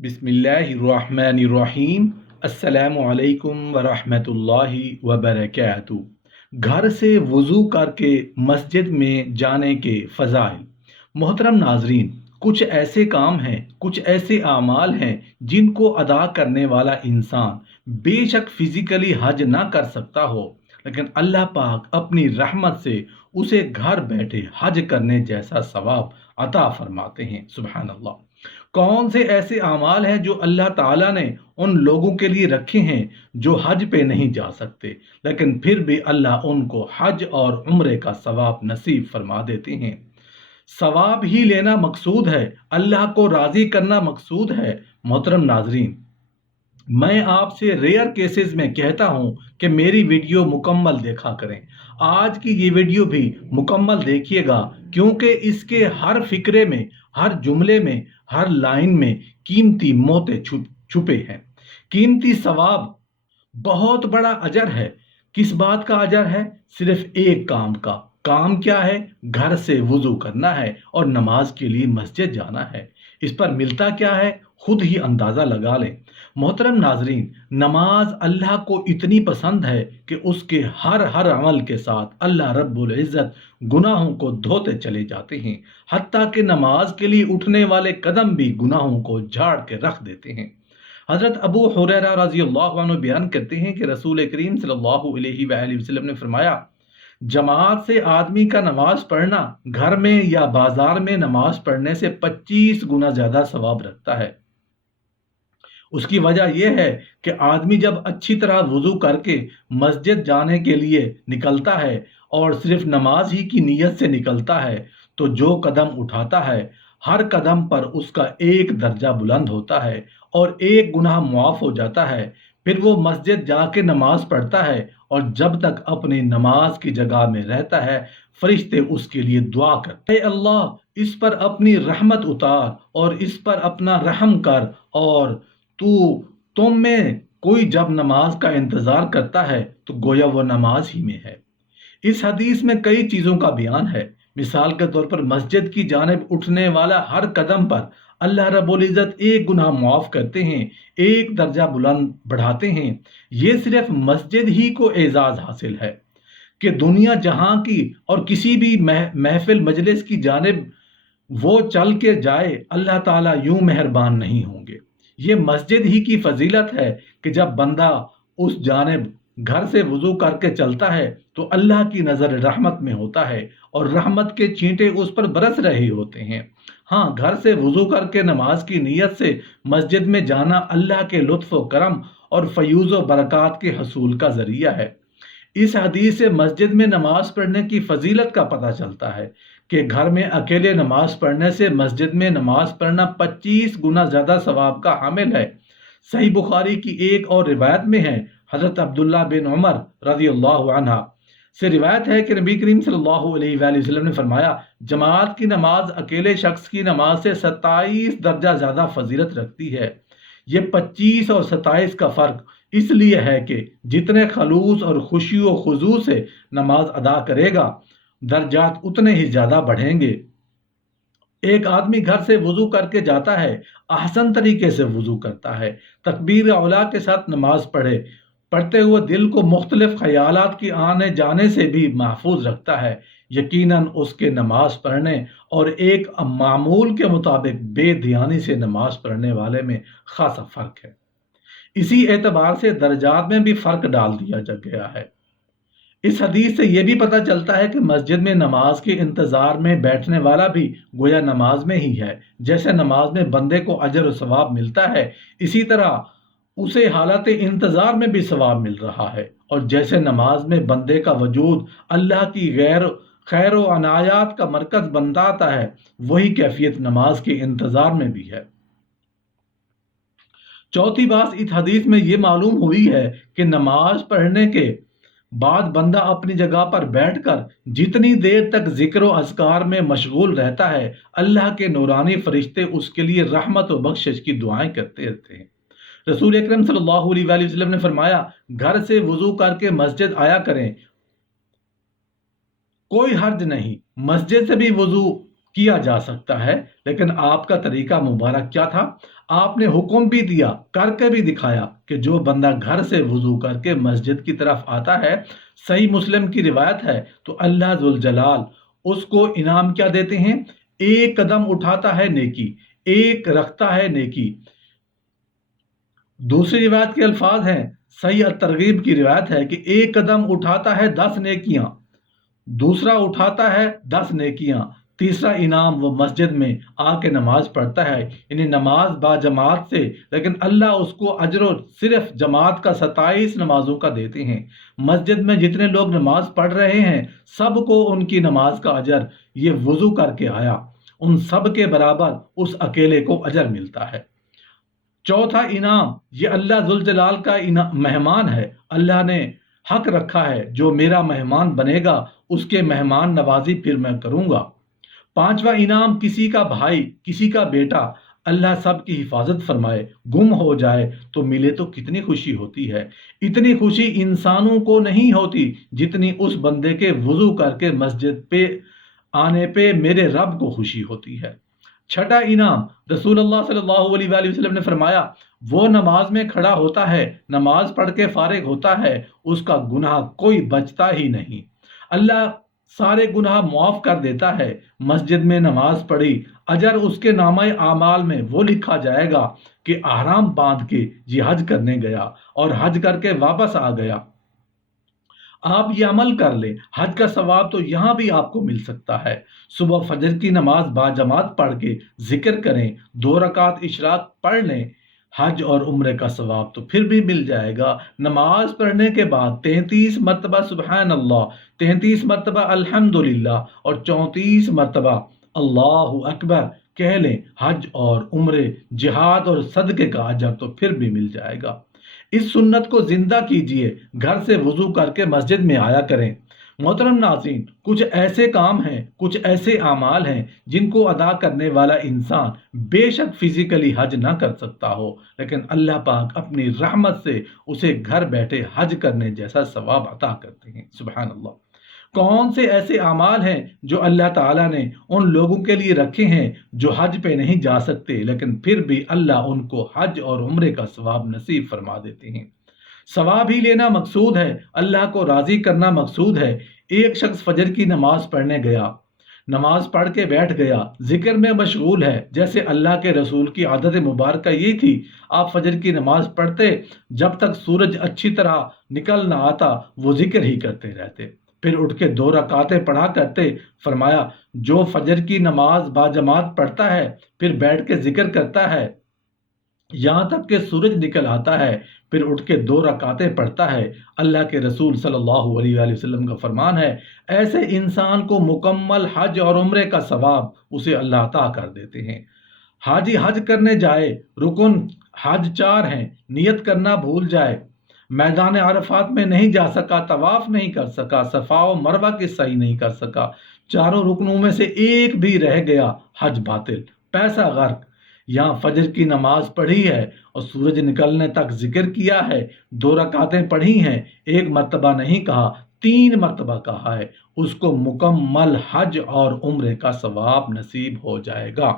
بسم اللہ الرحمن الرحیم۔ السلام علیکم ورحمۃ اللہ وبرکاتہ۔ گھر سے وضو کر کے مسجد میں جانے کے فضائل۔ محترم ناظرین، کچھ ایسے کام ہیں، کچھ ایسے اعمال ہیں جن کو ادا کرنے والا انسان بے شک فزیکلی حج نہ کر سکتا ہو، لیکن اللہ پاک اپنی رحمت سے اسے گھر بیٹھے حج کرنے جیسا ثواب عطا فرماتے ہیں۔ سبحان اللہ۔ کون سے ایسے اعمال ہیں جو اللہ تعالیٰ نے ان لوگوں کے لیے رکھے ہیں جو حج پہ نہیں جا سکتے، لیکن پھر بھی اللہ ان کو حج اور عمرے کا ثواب نصیب فرما دیتے ہیں۔ ثواب ہی لینا مقصود ہے، اللہ کو راضی کرنا مقصود ہے۔ محترم ناظرین، میں آپ سے ریئر کیسز میں کہتا ہوں کہ میری ویڈیو مکمل دیکھا کریں۔ آج کی یہ ویڈیو بھی مکمل دیکھیے گا، کیونکہ اس کے ہر فقرے میں، ہر جملے میں، ہر لائن میں قیمتی موتیں چھپے ہیں، قیمتی ثواب، بہت بڑا اجر ہے۔ کس بات کا اجر ہے؟ صرف ایک کام کا۔ کام کیا ہے؟ گھر سے وضو کرنا ہے اور نماز کے لیے مسجد جانا ہے۔ اس پر ملتا کیا ہے؟ خود ہی اندازہ لگا لیں۔ محترم ناظرین، نماز اللہ کو اتنی پسند ہے کہ اس کے ہر عمل کے ساتھ اللہ رب العزت گناہوں کو دھوتے چلے جاتے ہیں، حتیٰ کہ نماز کے لیے اٹھنے والے قدم بھی گناہوں کو جھاڑ کے رکھ دیتے ہیں۔ حضرت ابو ہریرہ رضی اللہ عنہ بیان کرتے ہیں کہ رسول کریم صلی اللہ علیہ وآلہ وسلم نے فرمایا، جماعت سے آدمی کا نماز پڑھنا گھر میں یا بازار میں نماز پڑھنے سے 25 گنا زیادہ ثواب رکھتا ہے۔ اس کی وجہ یہ ہے کہ آدمی جب اچھی طرح وضو کر کے مسجد جانے کے لیے نکلتا ہے اور صرف نماز ہی کی نیت سے نکلتا ہے، تو جو قدم اٹھاتا ہے ہر قدم پر اس کا ایک درجہ بلند ہوتا ہے اور ایک گناہ معاف ہو جاتا ہے۔ پھر وہ مسجد جا کے نماز پڑھتا ہے اور جب تک اپنی نماز کی جگہ میں رہتا ہے، فرشتے اس کے لیے دعا کرتے ہیں، اے اللہ اس پر اپنی رحمت اتار اور اس پر اپنا رحم کر، اور تم میں کوئی جب نماز کا انتظار کرتا ہے تو گویا وہ نماز ہی میں ہے۔ اس حدیث میں کئی چیزوں کا بیان ہے۔ مثال کے طور پر مسجد کی جانب اٹھنے والا ہر قدم پر اللہ رب العزت ایک گناہ معاف کرتے ہیں، ایک درجہ بلند بڑھاتے ہیں۔ یہ صرف مسجد ہی کو اعزاز حاصل ہے کہ دنیا جہاں کی اور کسی بھی محفل مجلس کی جانب وہ چل کے جائے، اللہ تعالیٰ یوں مہربان نہیں ہوں گے۔ یہ مسجد ہی کی فضیلت ہے کہ جب بندہ اس جانب گھر سے وضو کر کے چلتا ہے تو اللہ کی نظر رحمت میں ہوتا ہے اور رحمت کے چھینٹے اس پر برس رہے ہوتے ہیں۔ ہاں، گھر سے وضو کر کے نماز کی نیت سے مسجد میں جانا اللہ کے لطف و کرم اور فیوز و برکات کے حصول کا ذریعہ ہے۔ اس حدیث سے مسجد میں نماز پڑھنے کی فضیلت کا پتہ چلتا ہے کہ گھر میں اکیلے نماز پڑھنے سے مسجد میں نماز پڑھنا 25 گنا زیادہ ثواب کا حامل ہے۔ صحیح بخاری کی ایک اور روایت میں ہے، حضرت عبداللہ بن عمر رضی اللہ عنہ سے روایت ہے کہ نبی کریم صلی اللہ علیہ وآلہ وسلم نے فرمایا، جماعت کی نماز اکیلے شخص کی نماز سے 27 درجہ زیادہ فضیلت رکھتی ہے۔ یہ 25 اور 27 کا فرق اس لیے ہے کہ جتنے خلوص اور خوشی و خضوع سے نماز ادا کرے گا، درجات اتنے ہی زیادہ بڑھیں گے۔ ایک آدمی گھر سے وضو کر کے جاتا ہے، احسن طریقے سے وضو کرتا ہے، تکبیر اولیٰ کے ساتھ نماز پڑھتے ہوئے دل کو مختلف خیالات کی آنے جانے سے بھی محفوظ رکھتا ہے، یقیناً اس کے نماز پڑھنے اور ایک معمول کے مطابق بے دھیانی سے نماز پڑھنے والے میں خاصا فرق ہے۔ اسی اعتبار سے درجات میں بھی فرق ڈال دیا گیا ہے۔ اس حدیث سے یہ بھی پتہ چلتا ہے کہ مسجد میں نماز کے انتظار میں بیٹھنے والا بھی گویا نماز میں ہی ہے۔ جیسے نماز میں بندے کو اجر و ثواب ملتا ہے، اسی طرح اسے حالت انتظار میں بھی ثواب مل رہا ہے، اور جیسے نماز میں بندے کا وجود اللہ کی خیر و عنایات کا مرکز بناتا ہے، وہی کیفیت نماز کے انتظار میں بھی ہے۔ چوتھی بات اس حدیث میں یہ معلوم ہوئی ہے کہ نماز پڑھنے کے بعد بندہ اپنی جگہ پر بیٹھ کر جتنی دیر تک ذکر و اذکار میں مشغول رہتا ہے، اللہ کے نورانی فرشتے اس کے لیے رحمت و بخشش کی دعائیں کرتے رہتے ہیں۔ رسول اکرم صلی اللہ علیہ وآلہ وسلم نے فرمایا، گھر سے وضو کر کے مسجد آیا کریں، کوئی حرج نہیں۔ مسجد سے بھی وضو کیا جا سکتا ہے، لیکن آپ کا طریقہ مبارک کیا تھا؟ آپ نے حکم بھی دیا، کر کے بھی دکھایا کہ جو بندہ گھر سے وضو کر کے مسجد کی طرف آتا ہے، صحیح مسلم کی روایت ہے، تو اللہ ذوالجلال اس کو انعام کیا دیتے ہیں؟ ایک قدم اٹھاتا ہے نیکی، ایک رکھتا ہے نیکی۔ دوسری روایت کے الفاظ ہیں، صحیح الترغیب کی روایت ہے کہ ایک قدم اٹھاتا ہے 10 نیکیاں، دوسرا اٹھاتا ہے 10 نیکیاں، تیسرا انعام وہ مسجد میں آ کے نماز پڑھتا ہے، یعنی نماز با جماعت سے، لیکن اللہ اس کو اجر صرف جماعت کا 27 نمازوں کا دیتے ہیں۔ مسجد میں جتنے لوگ نماز پڑھ رہے ہیں سب کو ان کی نماز کا اجر، یہ وضو کر کے آیا، ان سب کے برابر اس اکیلے کو اجر ملتا ہے۔ چوتھا انعام، یہ اللہ ذوالجلال کا مہمان ہے، اللہ نے حق رکھا ہے جو میرا مہمان بنے گا اس کے مہمان نوازی پھر میں کروں گا۔ پانچواں انعام، کسی کا بھائی، کسی کا بیٹا، اللہ سب کی حفاظت فرمائے، گم ہو جائے تو ملے تو کتنی خوشی ہوتی ہے۔ اتنی خوشی انسانوں کو نہیں ہوتی جتنی اس بندے کے وضو کر کے مسجد پہ آنے پہ میرے رب کو خوشی ہوتی ہے۔ چھٹا انعام، رسول اللہ صلی اللہ علیہ وآلہ وسلم نے فرمایا، وہ نماز میں کھڑا ہوتا ہے، نماز پڑھ کے فارغ ہوتا ہے، اس کا گناہ کوئی بچتا ہی نہیں، اللہ سارے گناہ معاف کر دیتا ہے۔ مسجد میں نماز پڑھی، اجر اس کے نامہ اعمال میں وہ لکھا جائے گا کہ احرام باندھ کے یہ حج کرنے گیا اور حج کر کے واپس آ گیا۔ آپ یہ عمل کر لیں، حج کا ثواب تو یہاں بھی آپ کو مل سکتا ہے۔ صبح فجر کی نماز با جماعت پڑھ کے ذکر کریں، 2 رکعت اشراق پڑھ لیں، حج اور عمرے کا ثواب تو پھر بھی مل جائے گا۔ نماز پڑھنے کے بعد 33 مرتبہ سبحان اللہ، 33 مرتبہ الحمدللہ اور 34 مرتبہ اللہ اکبر کہہ لیں، حج اور عمرے، جہاد اور صدقے کا اجر تو پھر بھی مل جائے گا۔ اس سنت کو زندہ کیجئے، گھر سے وضو کر کے مسجد میں آیا کریں۔ محترم ناظرین، کچھ ایسے کام ہیں، کچھ ایسے اعمال ہیں جن کو ادا کرنے والا انسان بے شک فزیکلی حج نہ کر سکتا ہو، لیکن اللہ پاک اپنی رحمت سے اسے گھر بیٹھے حج کرنے جیسا ثواب عطا کرتے ہیں۔ سبحان اللہ۔ کون سے ایسے اعمال ہیں جو اللہ تعالیٰ نے ان لوگوں کے لیے رکھے ہیں جو حج پہ نہیں جا سکتے، لیکن پھر بھی اللہ ان کو حج اور عمرے کا ثواب نصیب فرما دیتے ہیں۔ ثواب ہی لینا مقصود ہے، اللہ کو راضی کرنا مقصود ہے۔ ایک شخص فجر کی نماز پڑھنے گیا، نماز پڑھ کے بیٹھ گیا، ذکر میں مشغول ہے، جیسے اللہ کے رسول کی عادت مبارکہ یہ تھی، آپ فجر کی نماز پڑھتے، جب تک سورج اچھی طرح نکل نہ آتا وہ ذکر ہی کرتے رہتے، پھر اٹھ کے 2 رکعتیں پڑھا کرتے۔ فرمایا، جو فجر کی نماز با جماعت پڑھتا ہے پھر بیٹھ کے ذکر کرتا ہے یہاں تک کہ سورج نکل آتا ہے، پھر اٹھ کے 2 رکعتیں پڑھتا ہے، اللہ کے رسول صلی اللہ علیہ وآلہ وسلم کا فرمان ہے، ایسے انسان کو مکمل حج اور عمرے کا ثواب اسے اللہ عطا کر دیتے ہیں۔ حاجی حج کرنے جائے، رکن حج 4 ہیں، نیت کرنا بھول جائے، میدان عرفات میں نہیں جا سکا، طواف نہیں کر سکا، صفا و مروہ کی سعی نہیں کر سکا، چاروں رکنوں میں سے ایک بھی رہ گیا، حج باطل، پیسہ غرق۔ یہاں فجر کی نماز پڑھی ہے اور سورج نکلنے تک ذکر کیا ہے، 2 رکعتیں پڑھی ہیں، 1 مرتبہ نہیں کہا، 3 مرتبہ کہا ہے، اس کو مکمل حج اور عمرے کا ثواب نصیب ہو جائے گا۔